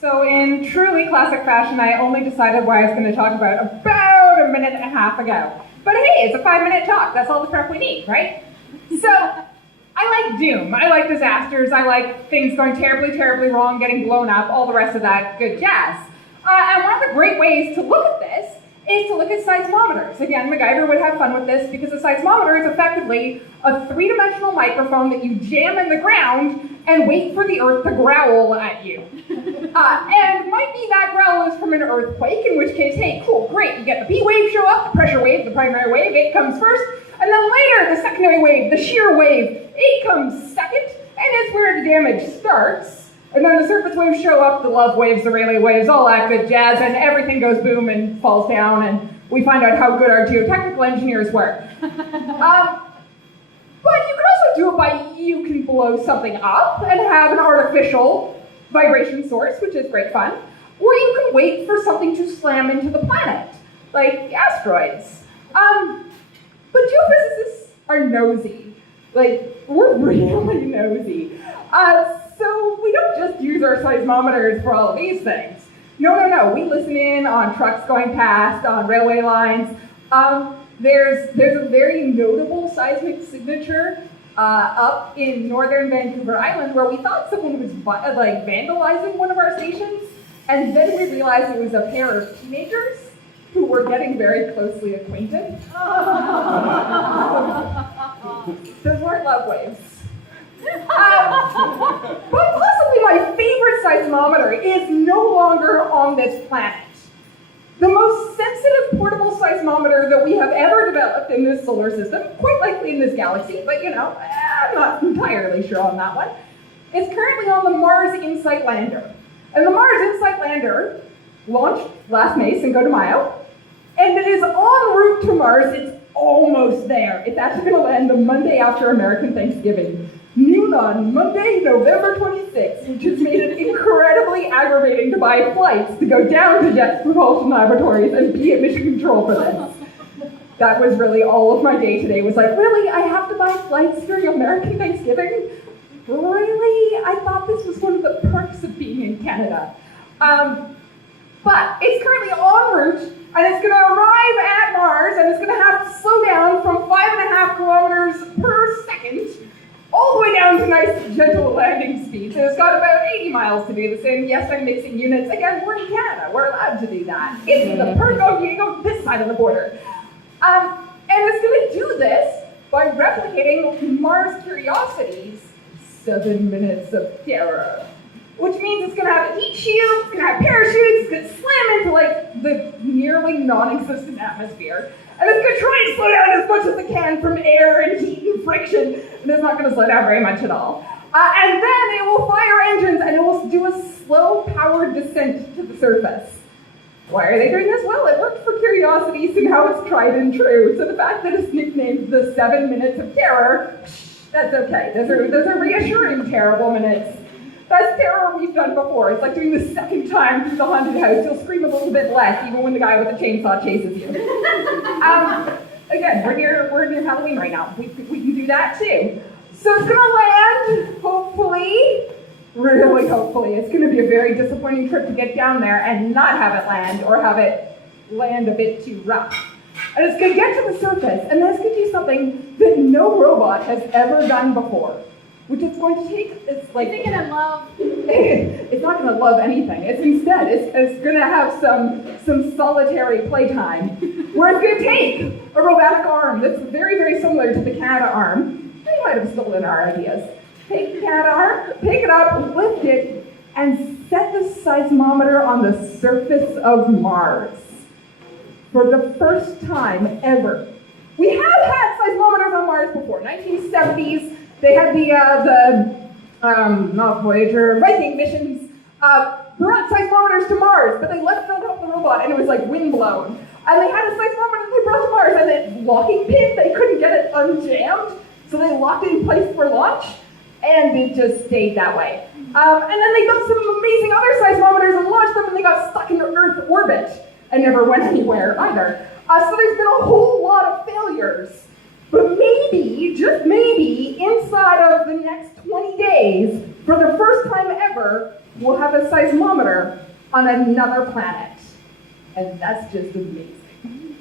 So in truly classic fashion, I only decided what I was going to talk about a minute and a half ago. But hey, it's a 5-minute talk. That's all the prep we need, right? So I like doom. I like disasters. I like things going terribly, terribly wrong, getting blown up, all the rest of that good jazz. And one of the great ways to look at this is to look at seismometers. Again, MacGyver would have fun with this because a seismometer is effectively a 3-dimensional microphone that you jam in the ground and wait for the earth to growl at you. And might be that growl is from an earthquake, in which case, hey, cool, great, you get the P wave show up, the pressure wave, the primary wave, it comes first, and then later the secondary wave, the shear wave, it comes second, and it's where the damage starts. And then the surface waves show up, the love waves, the Rayleigh waves, all that good jazz, and everything goes boom and falls down, and we find out how good our geotechnical engineers were. But you can also do it by, you can blow something up and have an artificial vibration source, which is great fun, or you can wait for something to slam into the planet, like asteroids. But geophysicists are nosy. Like, we're really nosy. So we don't just use our seismometers for all of these things. No. We listen in on trucks going past, on railway lines. There's a very notable seismic signature up in northern Vancouver Island where we thought someone was vandalizing one of our stations, and then we realized it was a pair of teenagers who were getting very closely acquainted. Those weren't love waves. But possibly my favorite seismometer is no longer on this planet. The most sensitive portable seismometer that we have ever developed in this solar system, quite likely in this galaxy, but I'm not entirely sure on that one, is currently on the Mars InSight lander. And the Mars InSight lander launched last May, Cinco de Mayo, and it is en route to Mars. It's almost there. It's actually going to land the Monday after American Thanksgiving. Noon on Monday, November 26th, which has made it incredibly aggravating to buy flights to go down to Jet Propulsion Laboratories and be at mission control for this. That was really all of my day today, was like, really? I have to buy flights during American Thanksgiving? Really? I thought this was one of the perks of being in Canada. But it's currently en route, and it's going to arrive at Mars, and it's going to have to slow down from 5.5 kilometers per second all the way down to nice, gentle landing speed. So it's got about 80 miles to do this in. Yes, I'm mixing units. Again, we're in Canada. We're allowed to do that. It's the perk of you go this side of the border. And it's going to do this by replicating Mars Curiosity's 7 minutes of terror. Which means it's going to have heat shields, it's going to have parachutes, it's going to slam into the nearly non-existent atmosphere. And it's going to try and slow down as much as it can from air and heat and friction. And it's not going to slow down very much at all. And then it will fire engines and it will do a slow powered descent to the surface. Why are they doing this? Well, it worked for Curiosity, so now it's tried and true. So the fact that it's nicknamed the 7 minutes of terror, that's okay. Those are reassuring terrible minutes. That's terror we've done before. It's like doing the second time through the haunted house. You'll scream a little bit less, even when the guy with the chainsaw chases you. Again, we're near Halloween right now. We can do that too. So it's gonna land, hopefully, really hopefully. It's gonna be a very disappointing trip to get down there and not have it land, or have it land a bit too rough. And it's gonna get to the surface, and that's gonna do something that no robot has ever done before. Which it's going to take, it's like... Is it going to love? It's not going to love anything. It's going to have some solitary playtime, where it's going to take a robotic arm that's very, very similar to the Canada arm. They might have stolen our ideas. Take the Canada arm, pick it up, lift it, and set the seismometer on the surface of Mars. For the first time ever. We have had seismometers on Mars before, 1970s. They had not Voyager, Viking missions, brought seismometers to Mars, but they left it on top of the robot, and it was like windblown. And they had a seismometer that they brought to Mars, and the locking pin, they couldn't get it unjammed, so they locked it in place for launch, and it just stayed that way. And then they built some amazing other seismometers and launched them, and they got stuck in Earth orbit, and never went anywhere either. So there's been a whole lot of failures. But maybe, just maybe, inside of the next 20 days, for the first time ever, we'll have a seismometer on another planet. And that's just amazing.